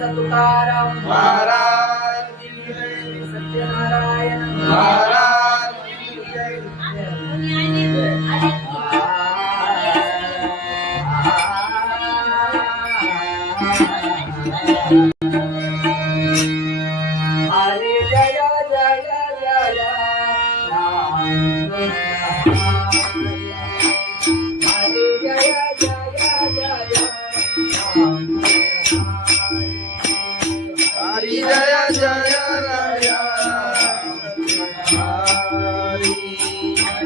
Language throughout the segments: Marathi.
संत तुकाराम महाराज की जय, सत्यनारायण महाराज की जय. हरे जय जय जय राम हरे जय जय जय राम हरी जय जय राया हरी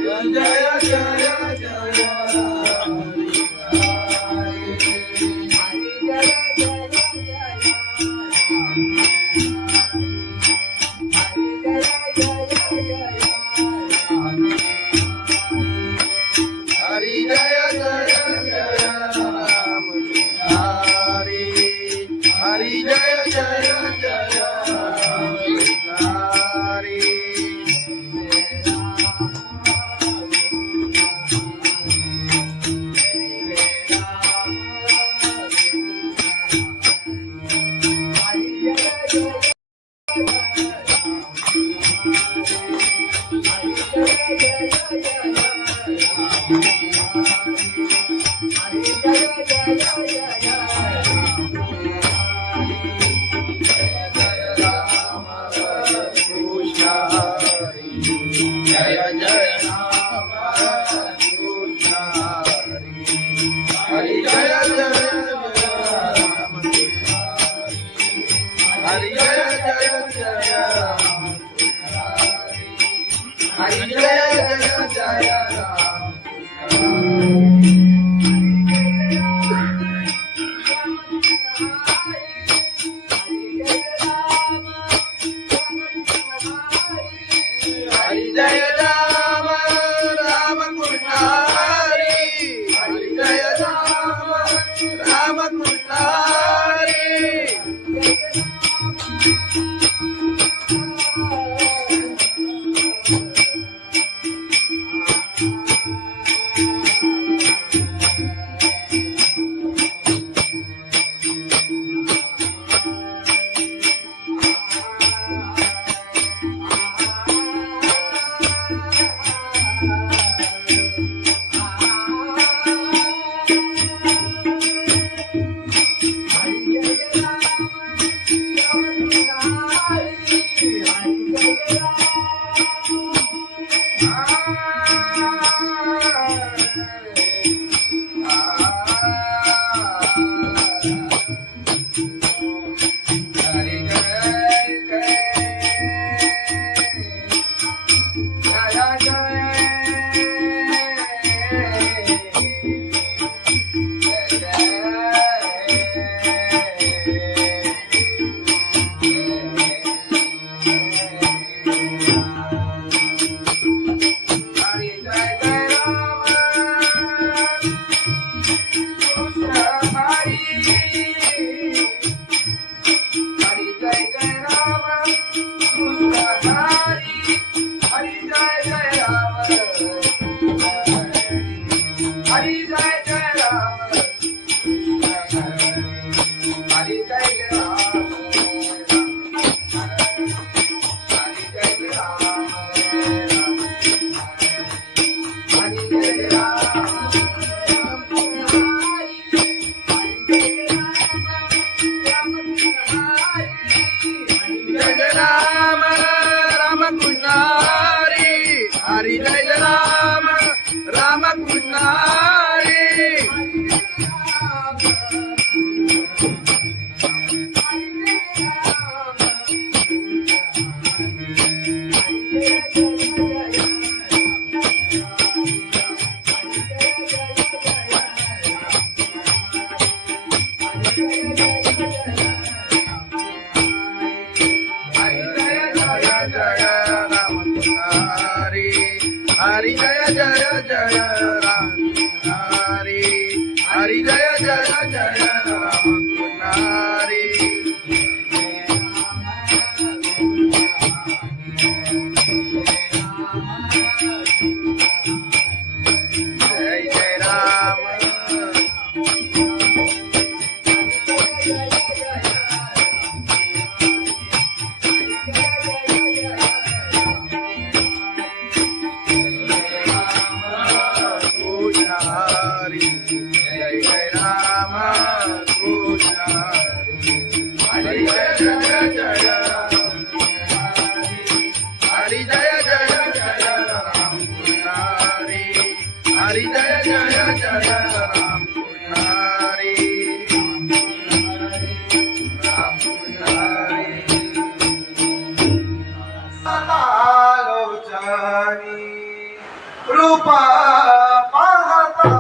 जय जय जय हरी जय जय जय राम हरी हरी जय जय जय राम हरी जय जय राम कृष्ण हरि जय जय राम हरि जय जय जय राम हरि जय जय जय राम हरि जय राम राम कृष्ण हरि हरि जय राम राम कृष्ण हरि हरि जय राम राम कृष्ण हरि हरि जय जय जय राम हरि हरि जय जय जय राम हरि जय जय राम लोचनी रूप पाहता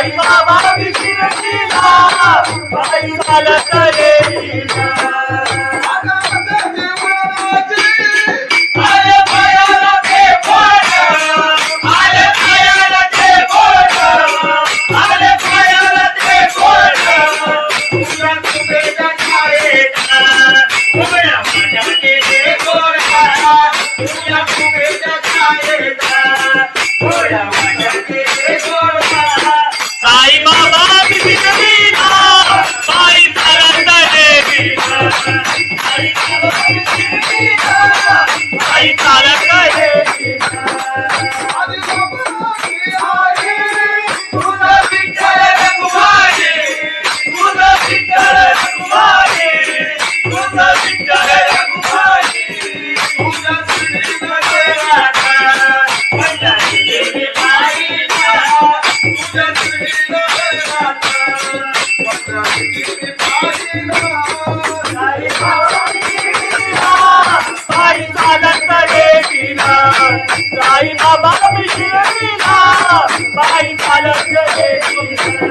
आई बाबा विशिर बाई चालत येईना आले पायाला ते बोट आले पायाला ते बोट आले पायाला ते बोट तुला तुझ्या छायेचा उघड्या माझ्या केले गोरा तुला तुझ्या छायेचा उघड्या माझ्या केले गोरा साई बाबा बिना बाई चालत येईना साई बाबा बिना बाई चालत येईना तुझं विठ्ठल रघुमाई तुझं विठ्ठल रघुमाई तुझं विठ्ठल रघुमाई तुझ्या श्रीनगरात पंढरी देवी बाईला तुझ्या श्रीनगरात पंढरी देवी बाईला साई बाबा बिना बाई चालत येईना साई बाबा बिना बाई चालत येईना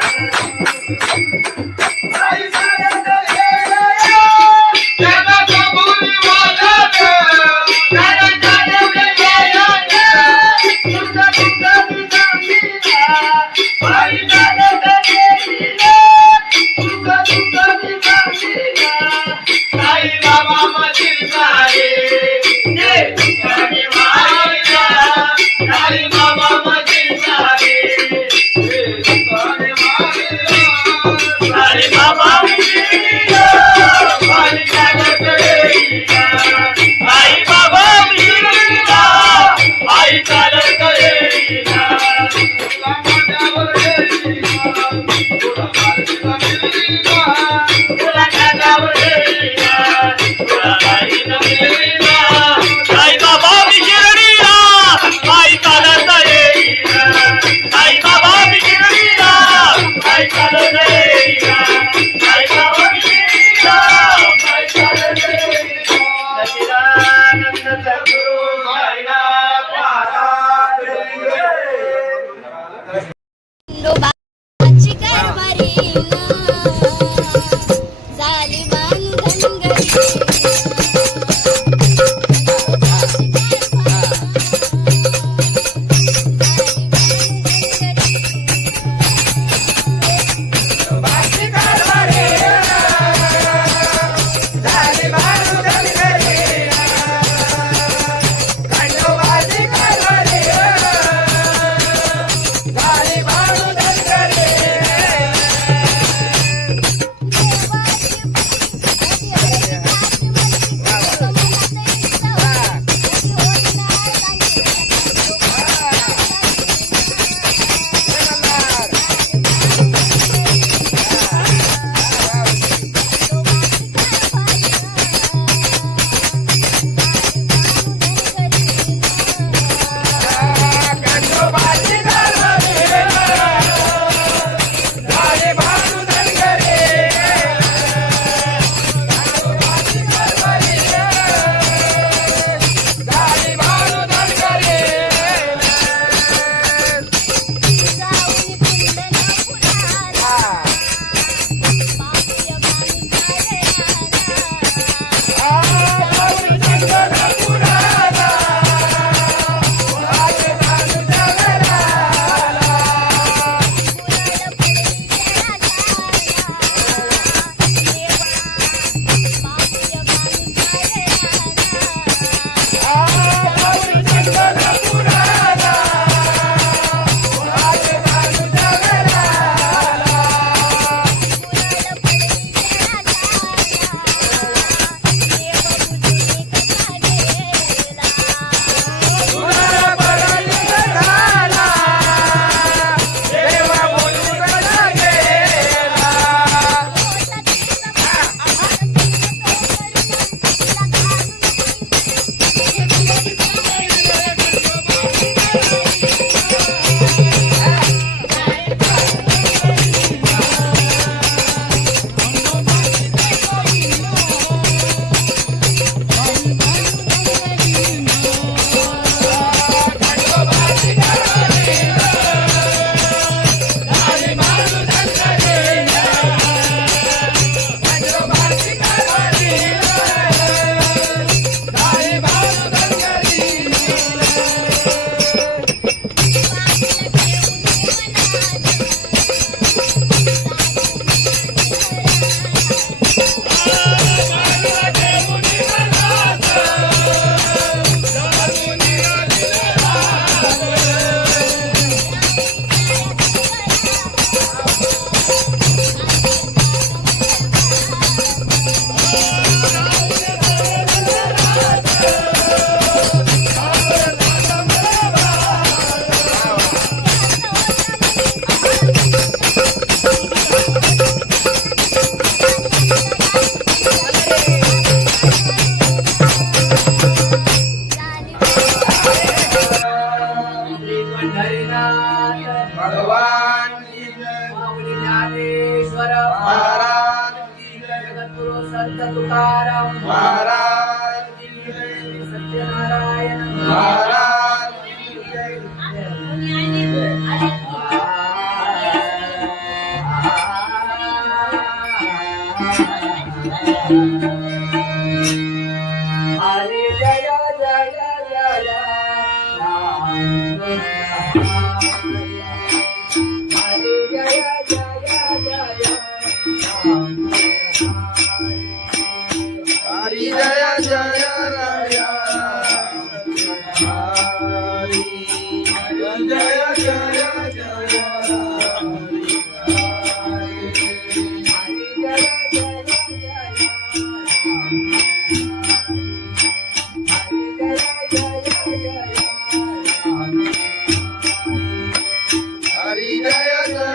संत तुकाराम महाराज की जय. सत्यनारायण महाराज की जय. हरे जय जय जय राम हरे जय जय जय राम हरी जय जय राया. हरी जय जय जय हरी जय जय जय राम. हरी हरी जय जय जय राम. हरी जय जय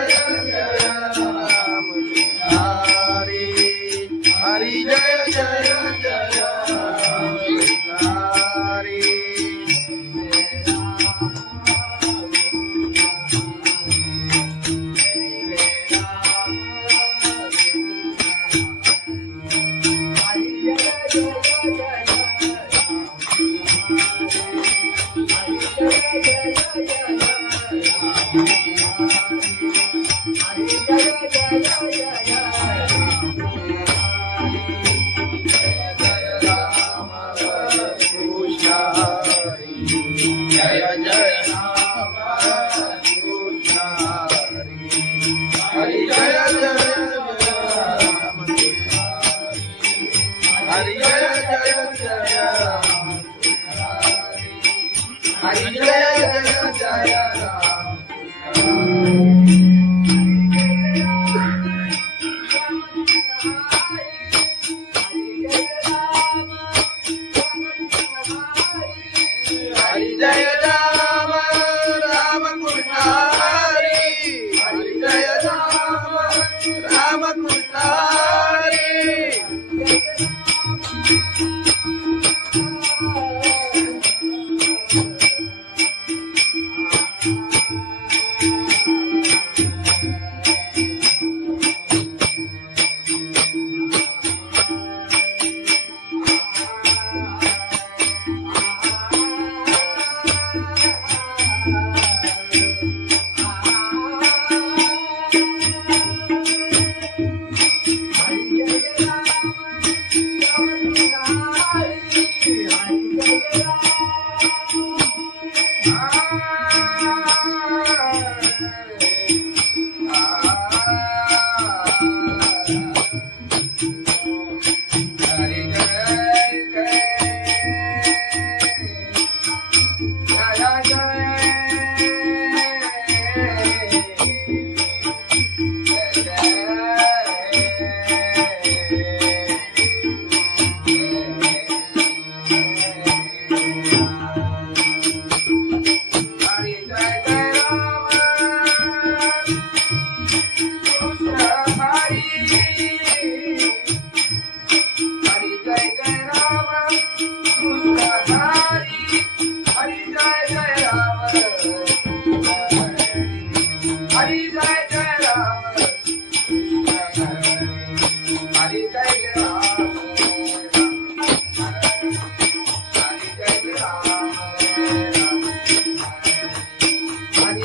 राम कृष्ण हरि. हरि जय जय राम कृष्ण हरि. जय जय जय राम हरि. जय जय जय राम हरि.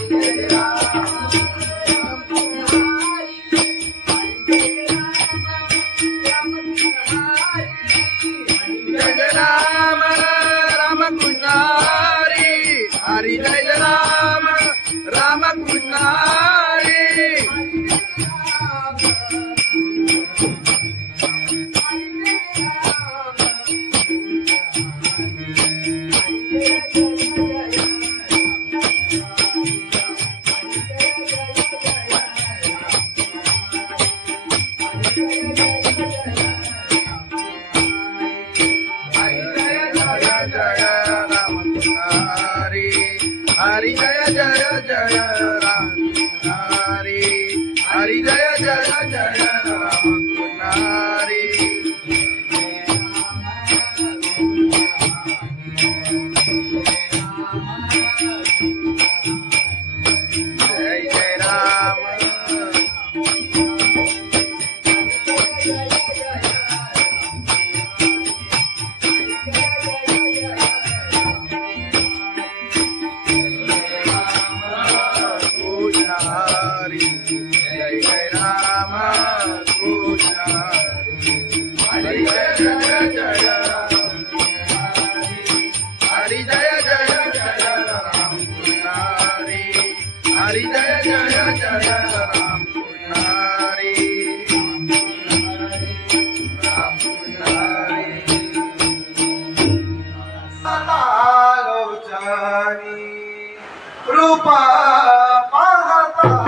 जय राम राम कृष्ण हरि. हरि जय राम राम कृष्ण हरि. हरि जय राम राम कृष्ण हरि हरि जय जय जय राम हरि हरि जय जय जय राम हरि जय जय राम हरी जय जय जय हरी जय जय जय राम कृष्ण हरी हरी जय जय जय राम कृष्ण हरी राम कृष्ण हरी लोचनी रूपा पाहता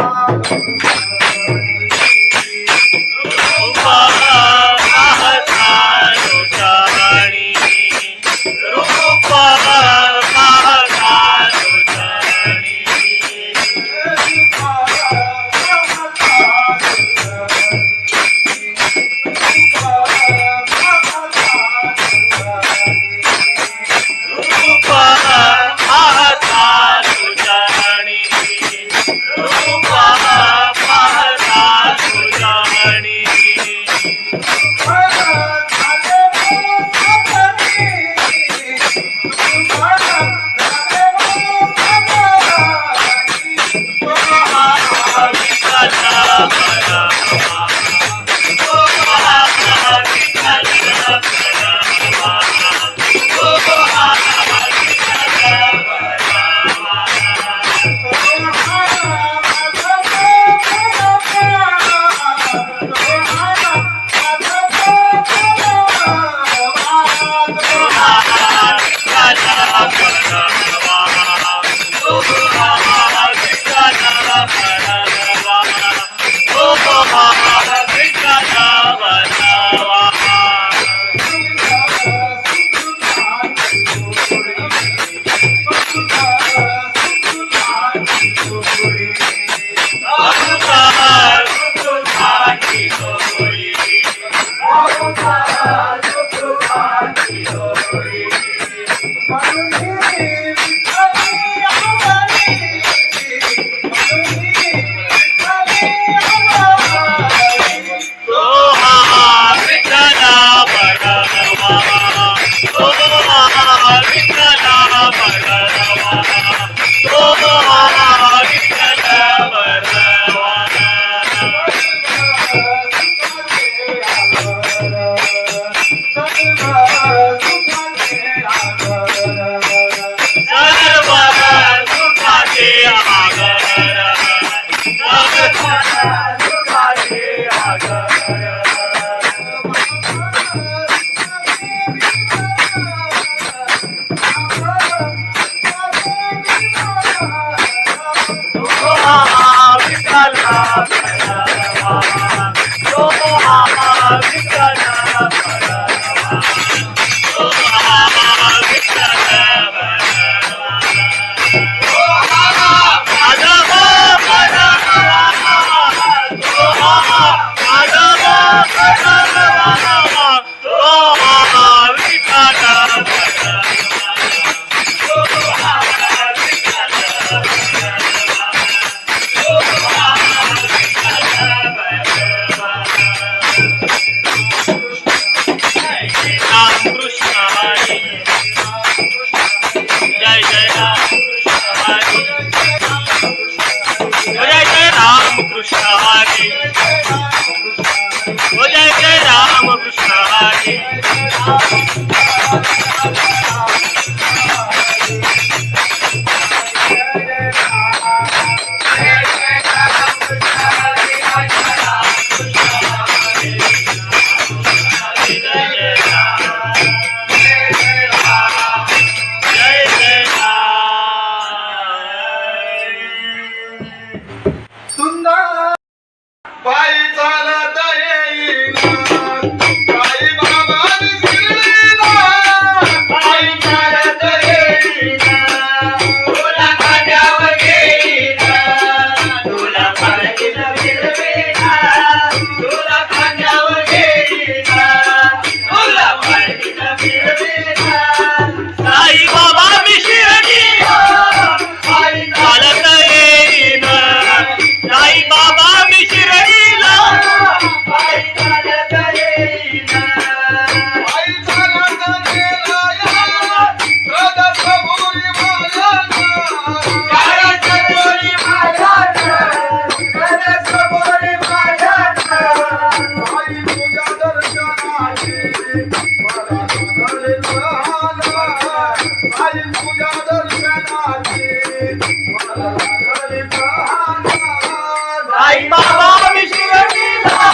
आई बाबा मी शिर्डीला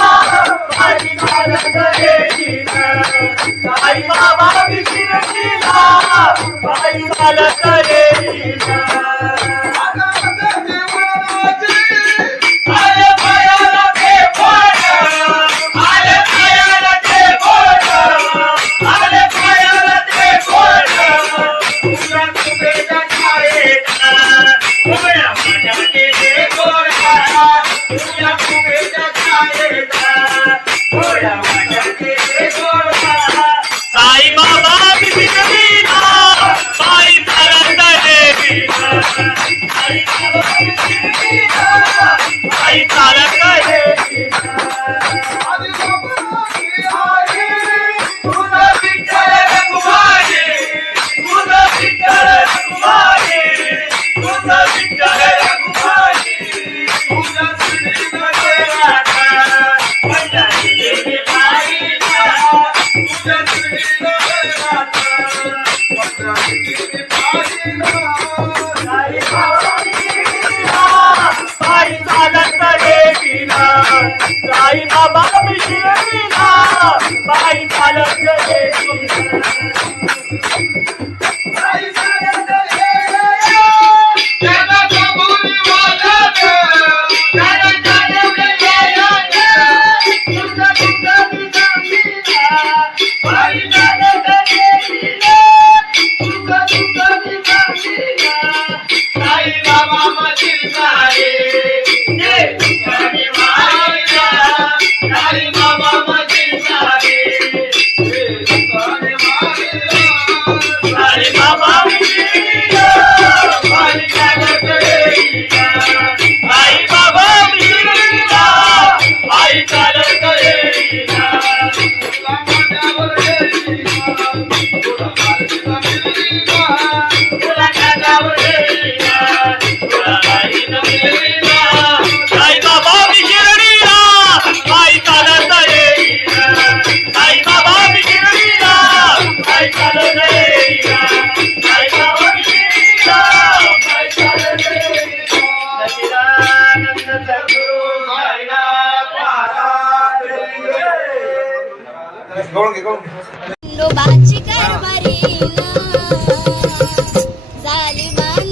माझी चालत येईना आई बाबा मी शिर्डीला माझी चालत येईना आले पायाला ते बोट आले पायाला ते बोट आले पायाला ते बोट तुला तुझ्या छायेचा उभ्या माझ्या ते गोरा तुझ्या तुझ्या छायेचा उभ्या माझ्या ते गोरा साई बाबा मी शिर्डीला पायी चालत येईना साई बाबा मी शिर्डीला पायी चालत येईना तुझं विठ्ठल रघुमाई तुझं विठ्ठल रघुमाई तुझं विठ्ठल रघुमाई तुझं श्रीनगर राधा पंढरी देवी पायीला तुझं श्रीनगर राधा पंढरी देवी पायीला साई बाबा मी शिर्डीला पायी चालत येईना साई बाबा मी शिर्डीला पायी चालत येईना पायी चालत येईना त्याला कबुली वाजत त्याला चालवलं येईना तुझं तुझं मी सांगीना पायी चालत येईना तुझं तुझं मी सांगीना साई बाबा मशील सारे ते तुझ्याने मायला साई बाबा मशील सारे ते तुझ्याने मायला साई बाबा मिशीला पायी चालत येईना साई बाबा मिशीला पायी चालत येईना तुला माझ्यावर येईना तुला माझ्यावर येईना तुला माझ्यावर येईना तुला माझ्यावर येईना साई बाबा मी शिर्डीला पायी चालत येईना साई बाबा मी शिर्डीला पायी चालत येईना साई बाबा मी शिर्डीला पायी चालत येईना सच्चिदानंद सद्गुरु साईनाथ महाराज लोबाची कारभारी झाली मान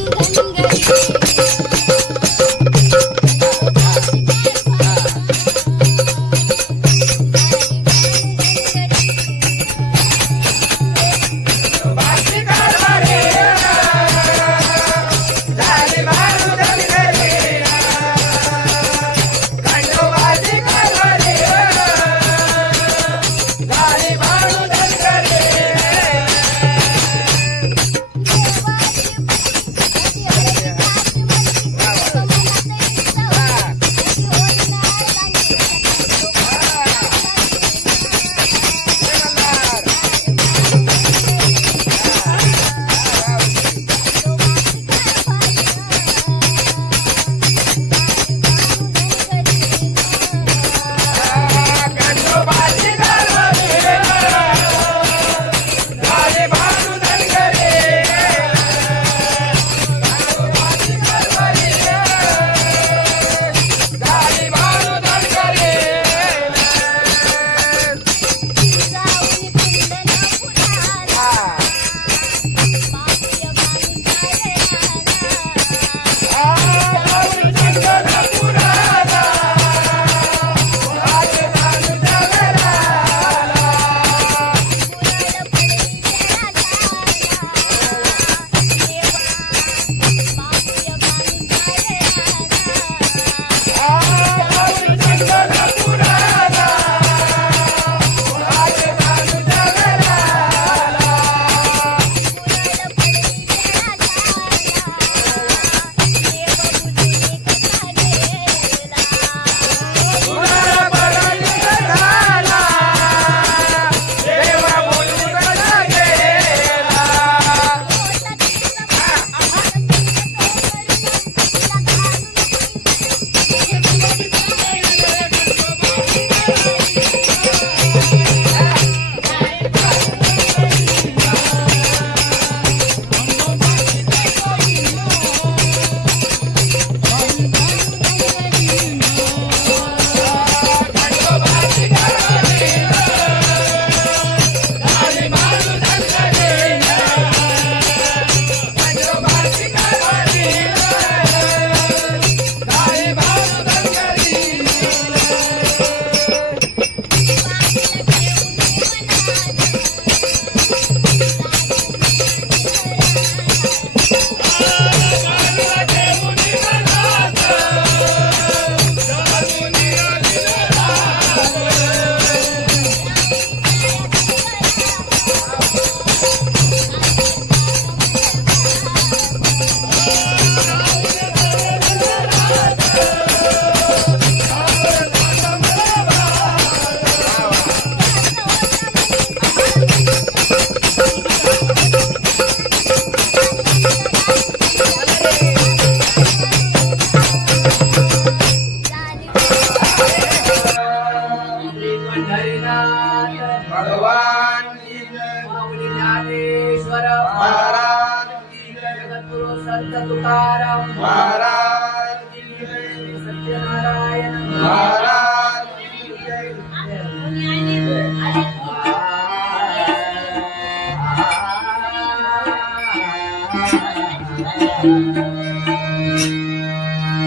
भगवान भगवान की जय माऊली ज्ञानेश्वर महाराज की जय जगद्गुरु संत तुकाराम महाराज की जय सत्यनारायण महाराज की जय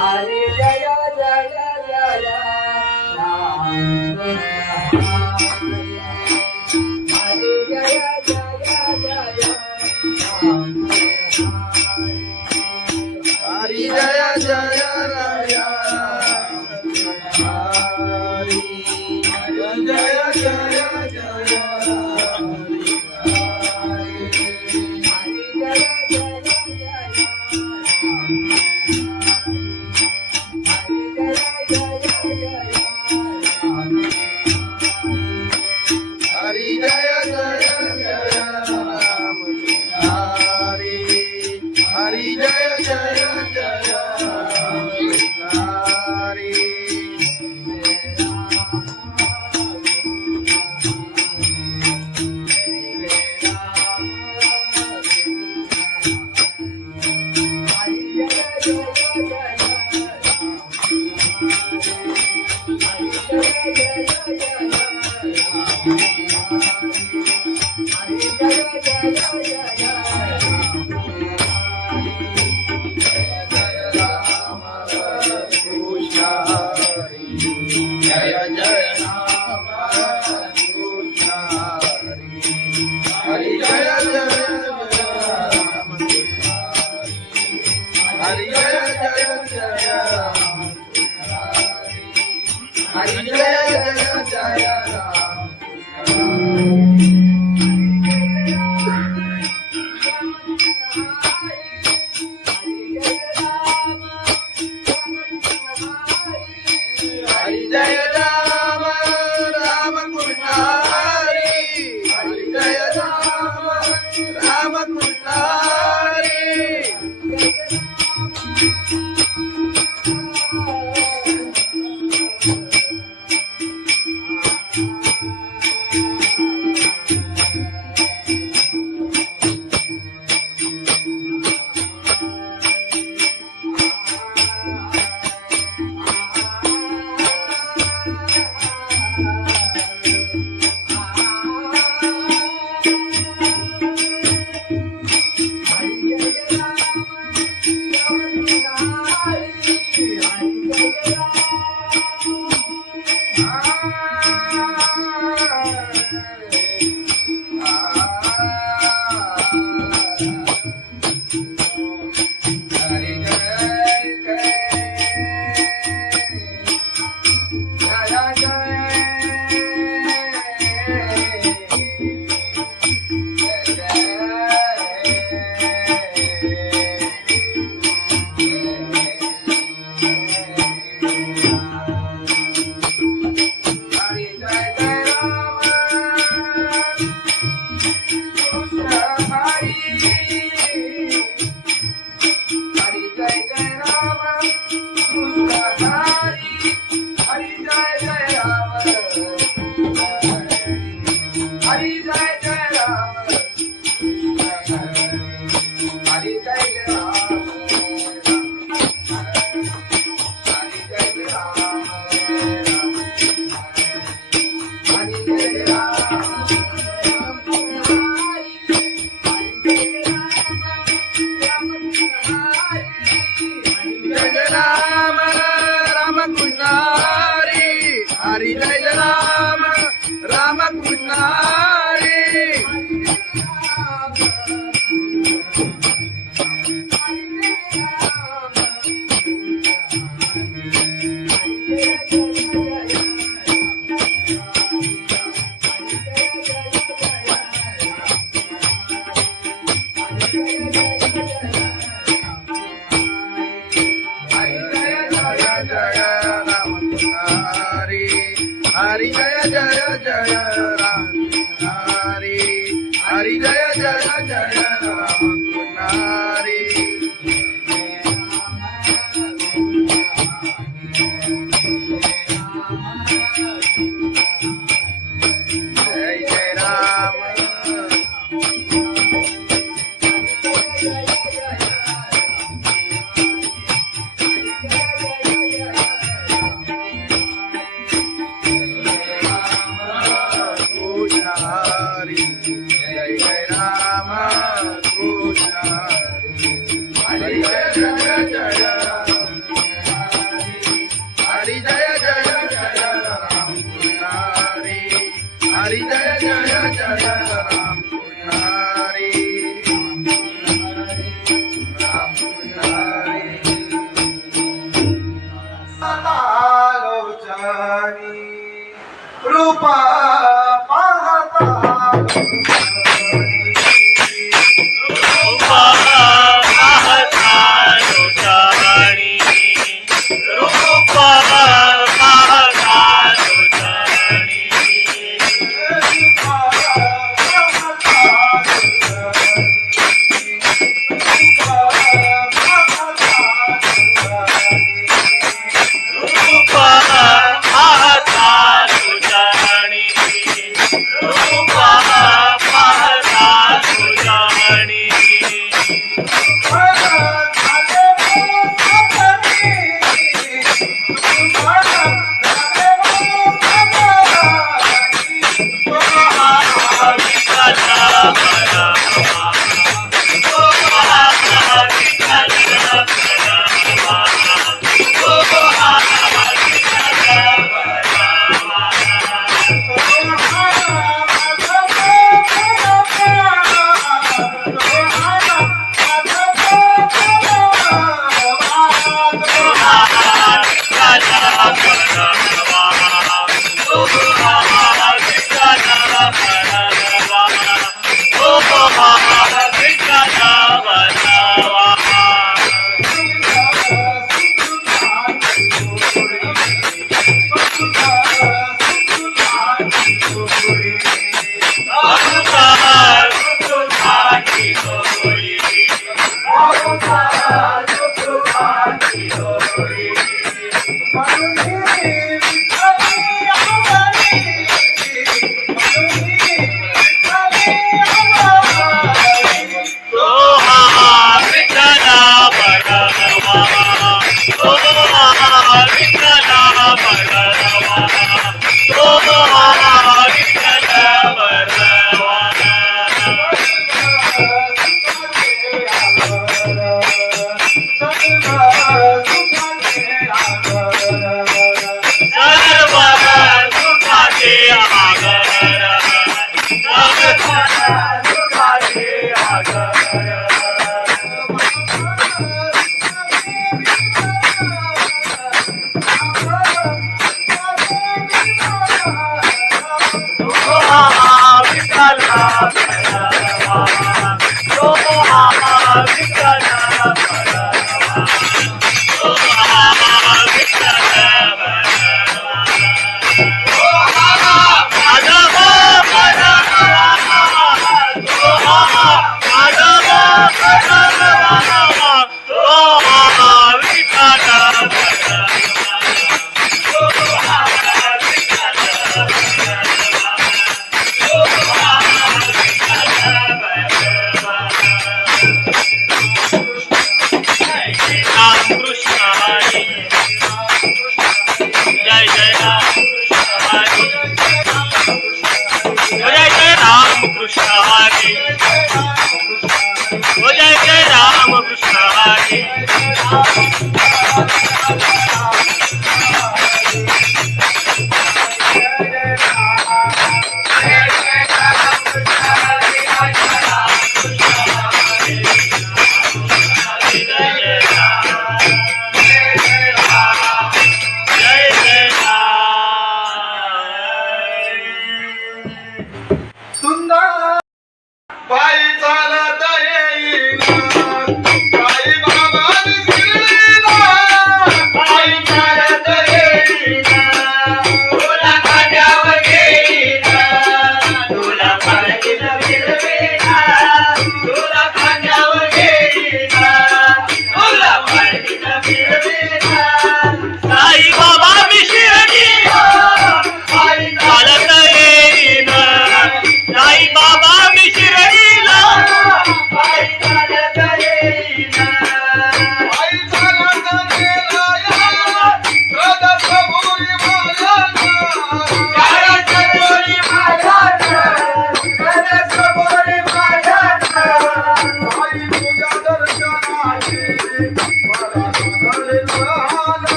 हरे जय जय जय राम हरे जय जय जय राम हरि जय जय राया हरि जय जय जय हरि जय जय जय राम हरि हरि जय जय जय हरि कृष्ण हरि जय जय राम कृष्ण हरि जय जय राम हरि जय जय राम हरि जय जय राम हरि जय राम राम कृष्ण हरि हरि जय राम राम कृष्ण हरि हरि जय राम राम कृष्ण हरि हरि जय जय जय राम हरि हरि जय जय जय राम हरि जय जय राम पुजारी राम पुजारी आलोचनी रूपा पाहता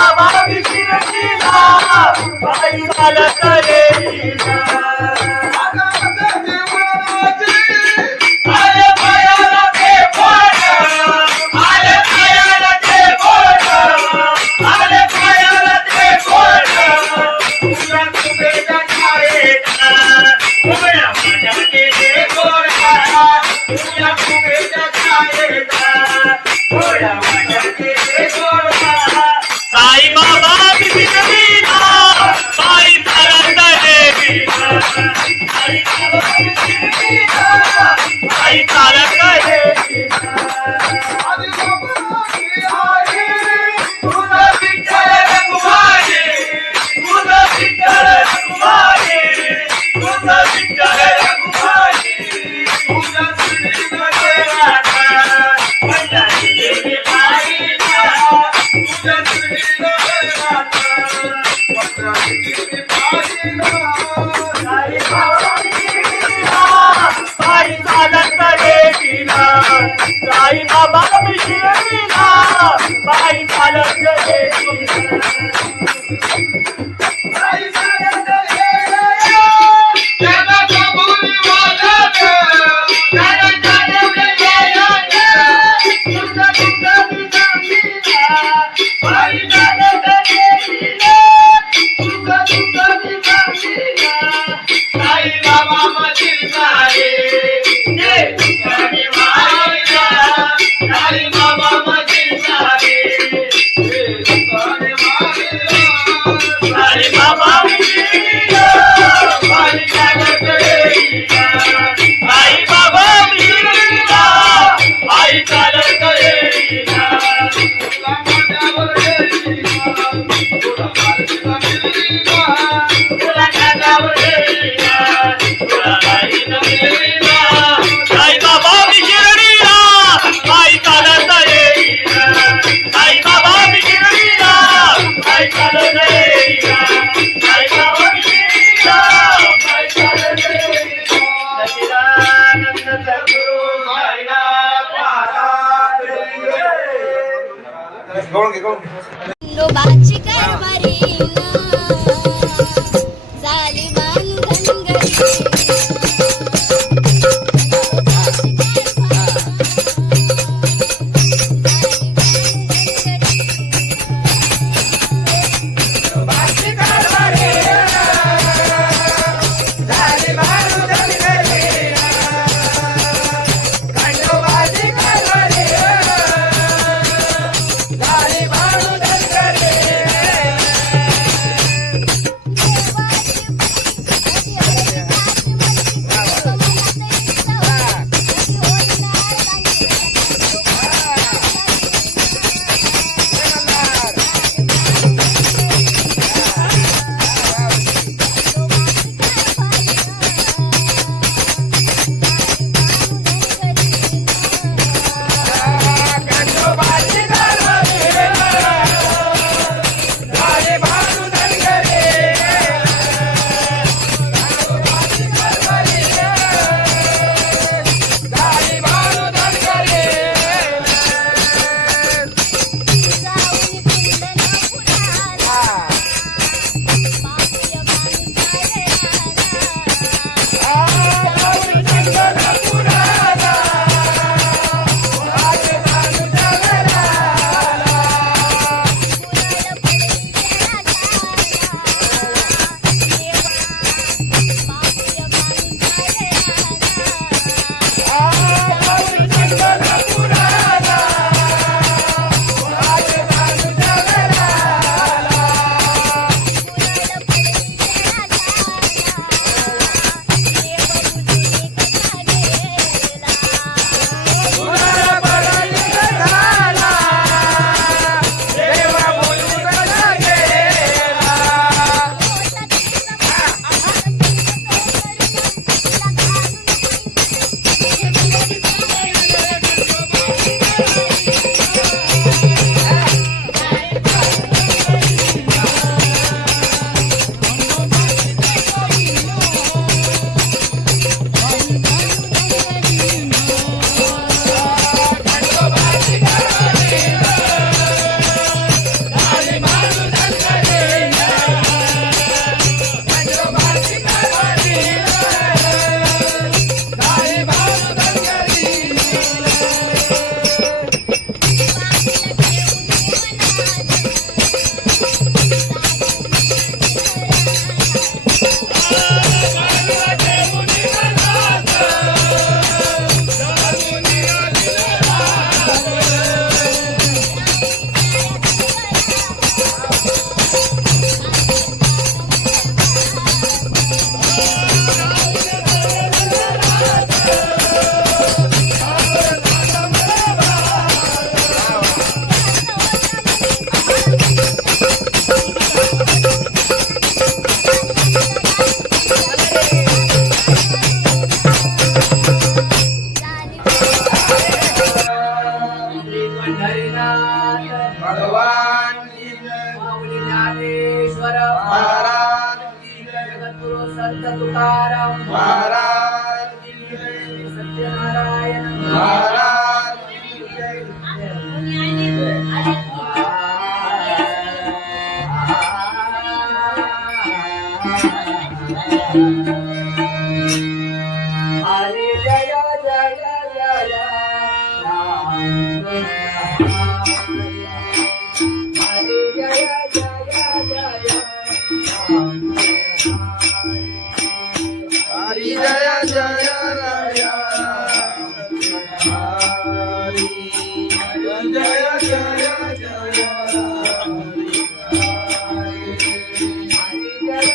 बाबा विशिरतीला बाई चालत येईना आले पायाला ते बोट आले पायाला ते बोट आले पायाला ते बोट तुझ्या तुझ्या छायेचा उभ्या माझ्या गेले गोरा तुझ्या तुझ्या छायेचा उभ्या माझ्या गेले गोरा साई बाबा विशिरतीला बाई चालत येईना साई बाबा विशिरतीला बाई चालत येईना तुझं विठ्ठल रघुमाई तुझं विठ्ठल रघुमाई तुझं विठ्ठल रघुमाई तुझ्या श्रीनगरात माझ्या गेली बाईला तुझ्या श्रीनगरात माझ्या गेली बाईला साई बाबा विशिरतीला बाई चालत येईना साई बाबा विशिरतीला बाई चालत येईना बाई चालत येईना त्याला कबुली वाजत त्याला चालवलं येईना तुझं तुझं सांगीना बाई चालत येईना तुझं तुझं सांगीना साई बाबा मधील सारे जे तुझ्याने मारिला साई बाबा मधील सारे जे तुझ्याने मारिला साई बाबा विशिरतीला बाई चालत येईना साई बाबा विशिरतीला बाई चालत येईना तुला माझ्यावर येईना तुला माझ्यावर येईना तुला माझ्यावर येईना तुला बाईनं मिळवीना साई बाबा विशिरतीला बाई चालत येईना साई बाबा विशिरतीला बाई चालत येईना साई बाबा विशिरतीला बाई चालत येईना सच्चिदानंद सद्गुरु साईनाथ महाराज खंडोबाची कारभारीना झाली संत तुकाराम महाराज की जय. सत्यनारायण महाराज की जय. हरे जय जय जय राम हरे जय जय जय राम हरी जय जय राया. हरी जय जय जय हरी जय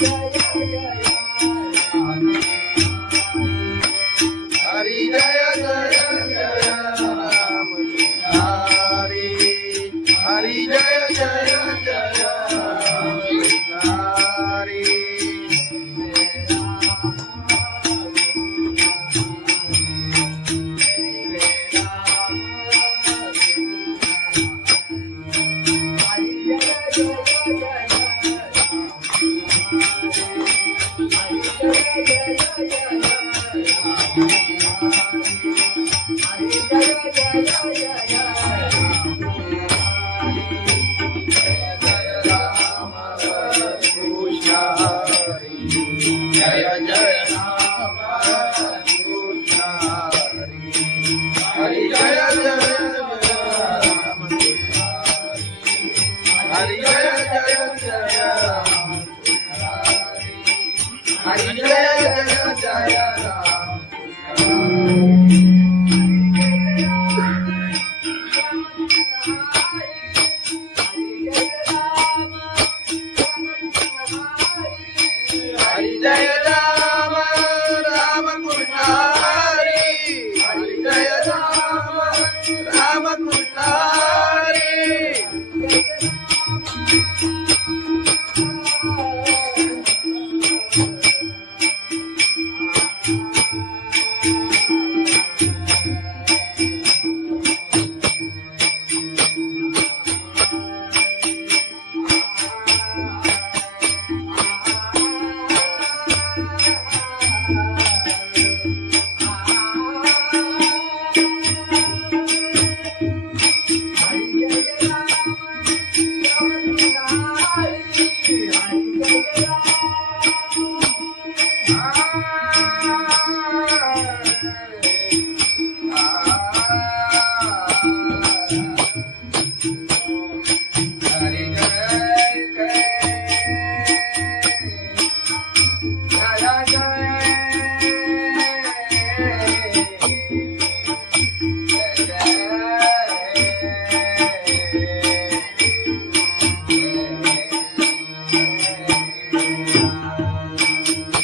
जय जय राम. हरी हरी जय जय जय राम.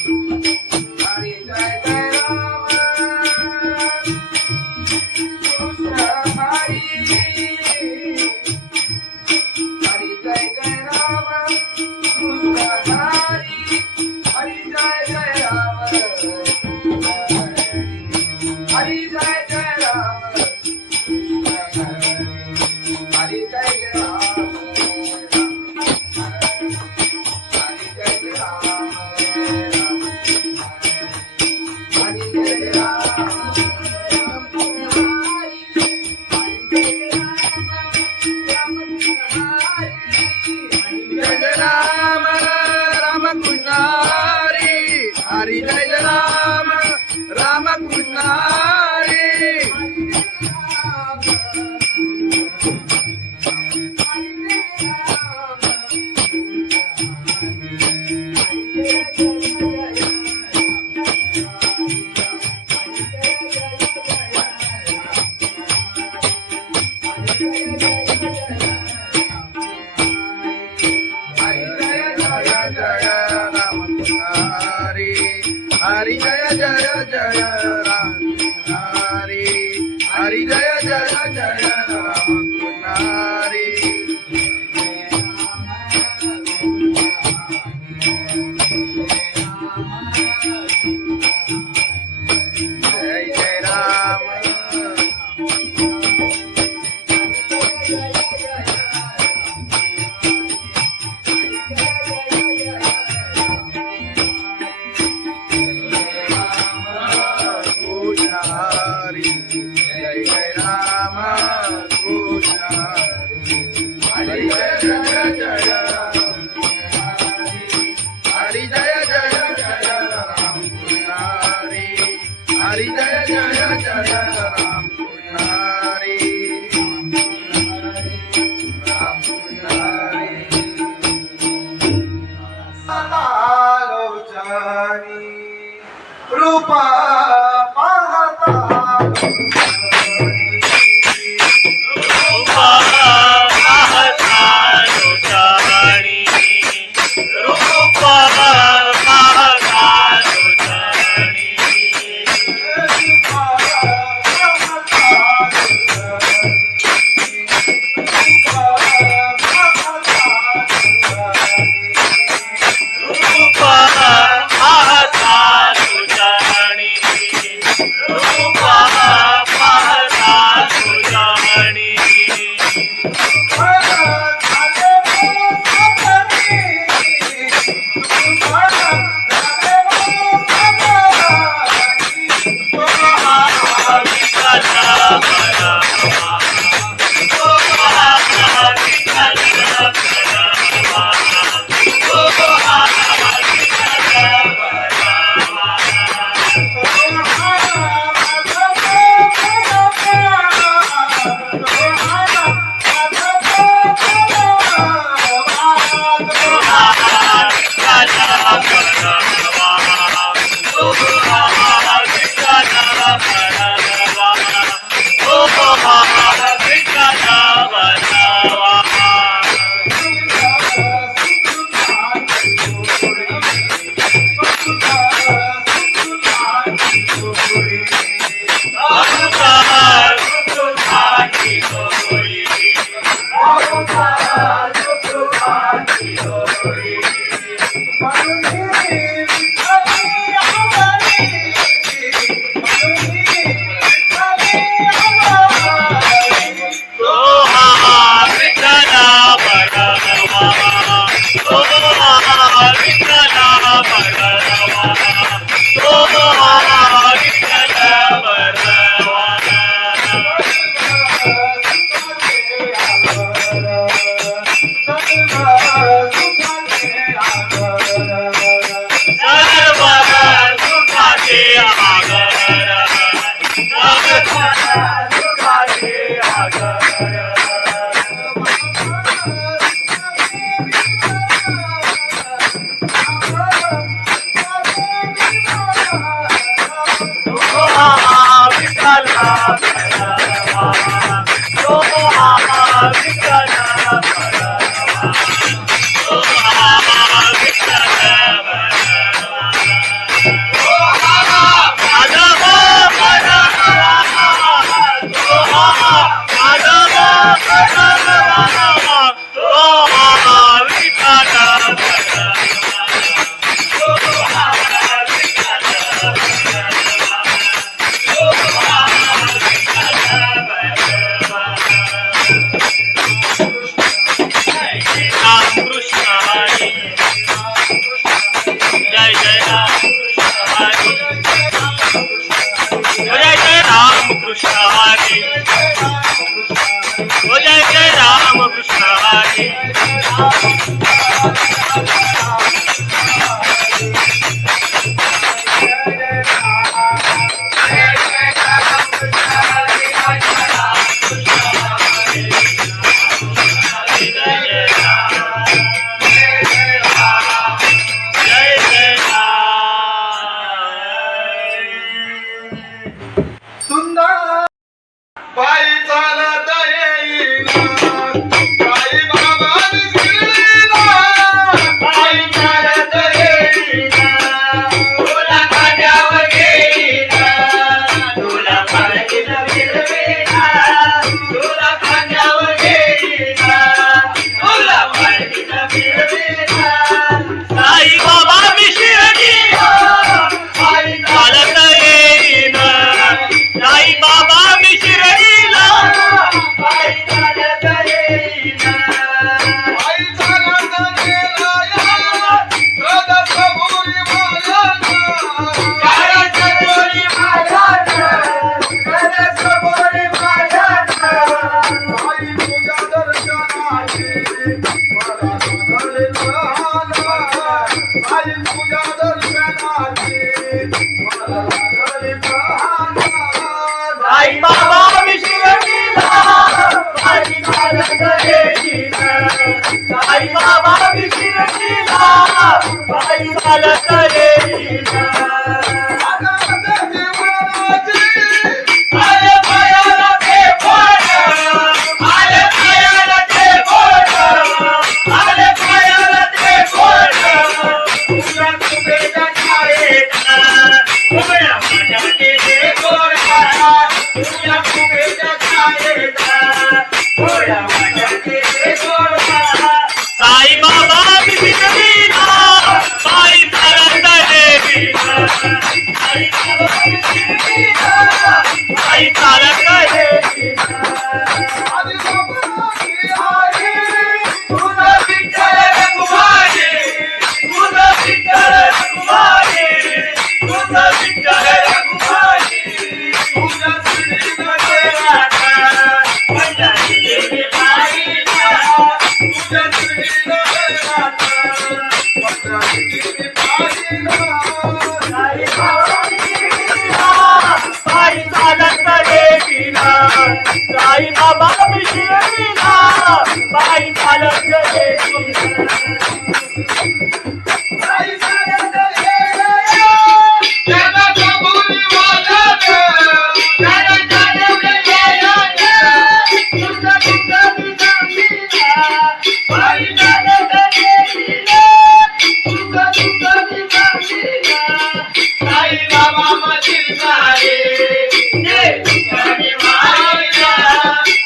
हरी जय जय राम कृष्ण हरी. हरी जय जय राम कृष्ण हरी. हरी जय जय राम. हरी जय जय राम. हरी जय राम राम कृष्ण हरी. हरी जय राम राम कृष्ण हरी. हरि जय जय जय राम हरि हरि जय जय जय राम हरि जय जय राम लोचनी रूप पाहता साई साई बाबा विसरतीला पायी चालत येईना आले पायाला ते बोट आले पायाला ते बोट आले पायाला ते बोट तुझ्या कुबेच्या छायेत उभ्या माझ्या गेले गोरा तुझ्या कुबेच्या छायेत उभ्या माझ्या गेले गोरा साई बाबा विसरतीला पायी चालत येईना साई बाबा विसरतीला पायी चालत येईना तुझा विठ्ठल रघुमाई तुझा विठ्ठल रघुमाई तुझा विठ्ठल रघुमाई तुझा श्रीमध्ये राधा पंढरी गेली पायीला तुझा श्रीमध्ये राधा पंढरी गेली पायीला साई बाबा विसरतीला पायी चालत येईना साई बाबा विसरतीला पायी चालत येईना साई चालत येईना त्याला कबुली वाजत त्याला जाणवले यायला तुझा तुझा विसरतीला पायी चालत येईना तुझा तुझा विसरतीला साई बाबा मधील सारे जे तुझ्याने मारिला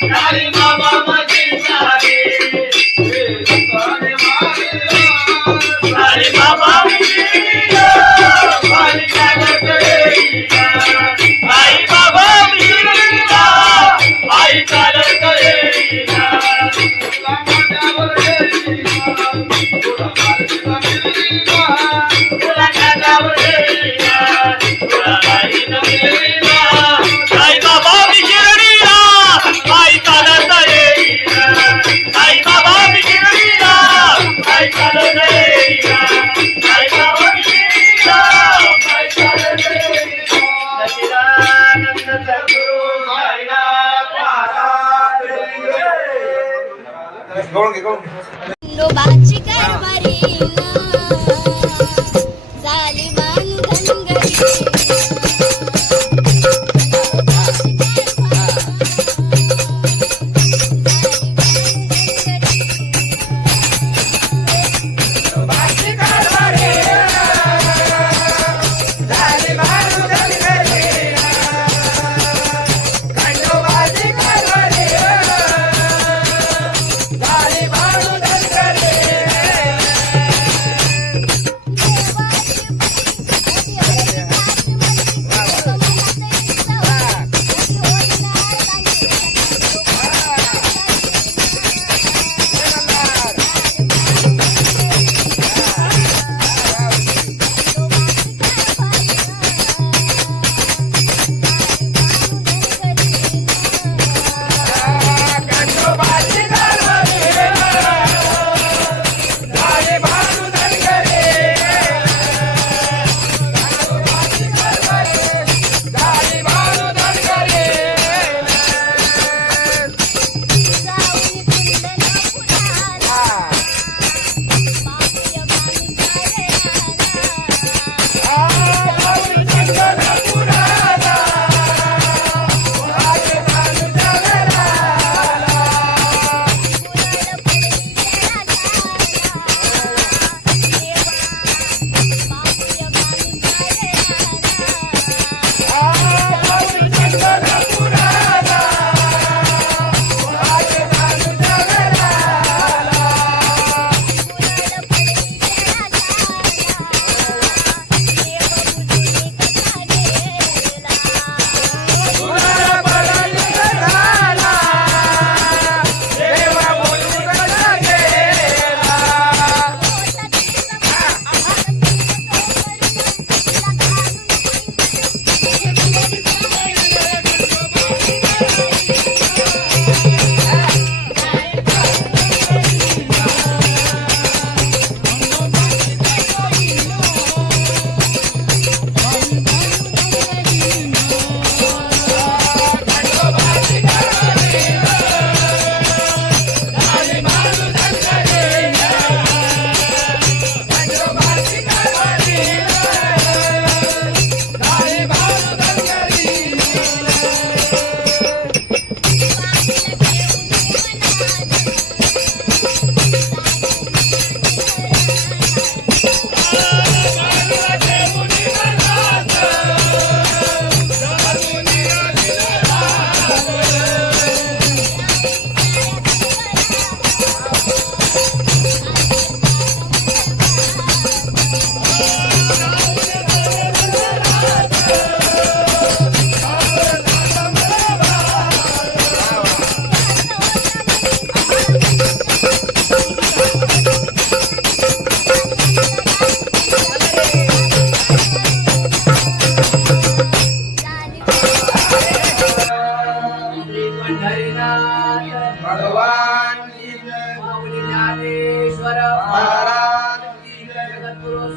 साई बाबा मधील सारे जे तुझ्याने मारिला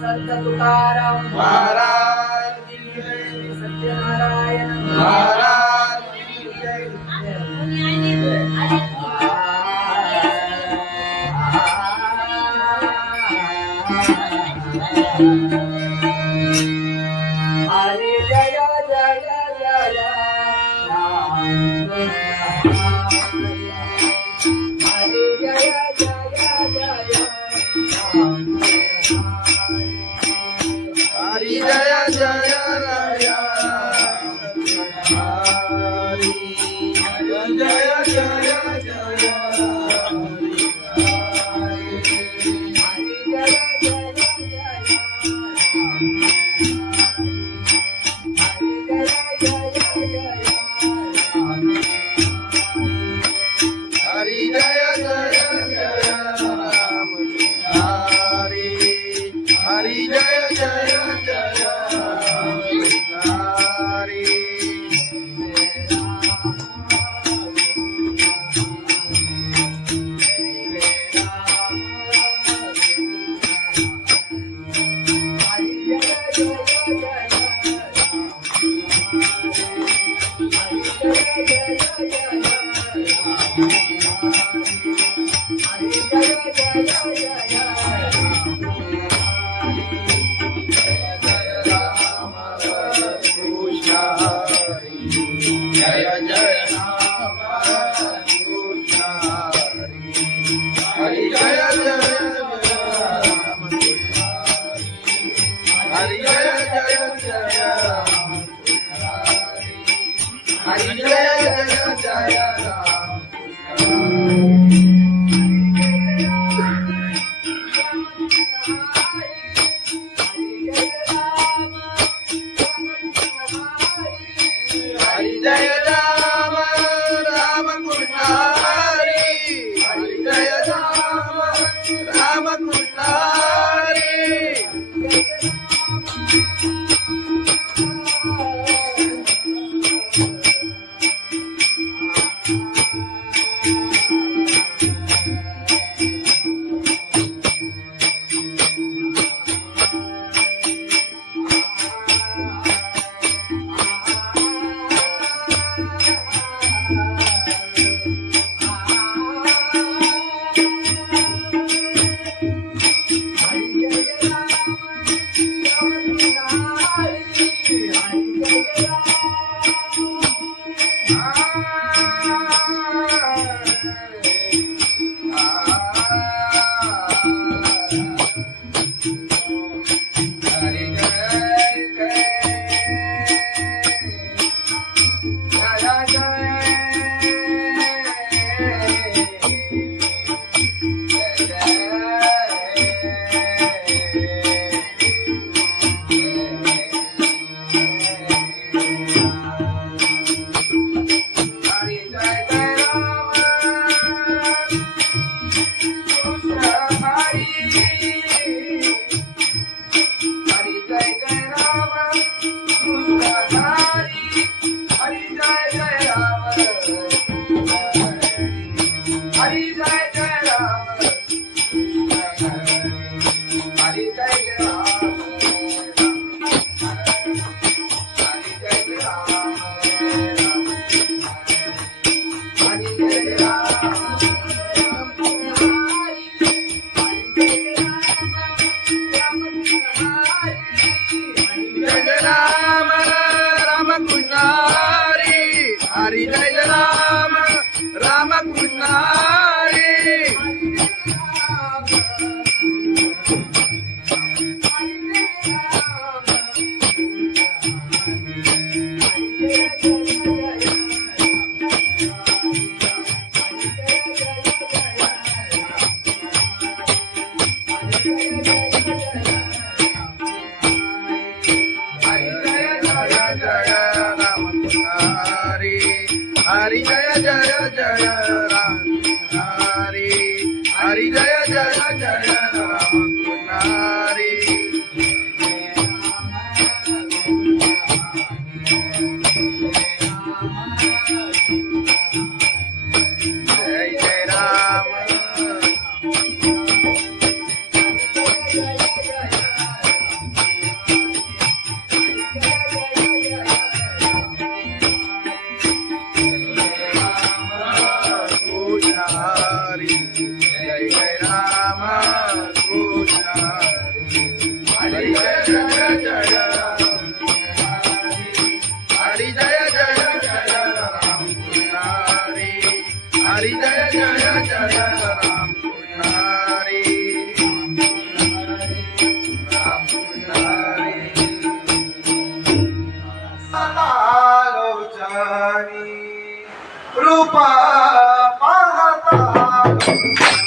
संत तुकाराम महाराज की जय. सत्यनारायण महाराज की जय. हरे जय जय जय राम हरे जय जय जय राम हरि जय जय राया. हरि जय जय जय. हरि जय जय जय राम. हरि हरि जय जय जय राम. हरि कृष्ण हरि जय जय राम कृष्ण हरि. हरि जय जय राम कृष्ण हरि. हरि जय जय जय राम कृष्ण हरि. हरि जय जय जय राम हरि जय राम राम कृष्ण हरि. हरि जय राम राम कृष्ण हरि. हरि जय राम राम कृष्ण हरि. हरि जय जय जय राम हरि. हरि जय जय जय राम हरि. जय जय राम. तुकाराम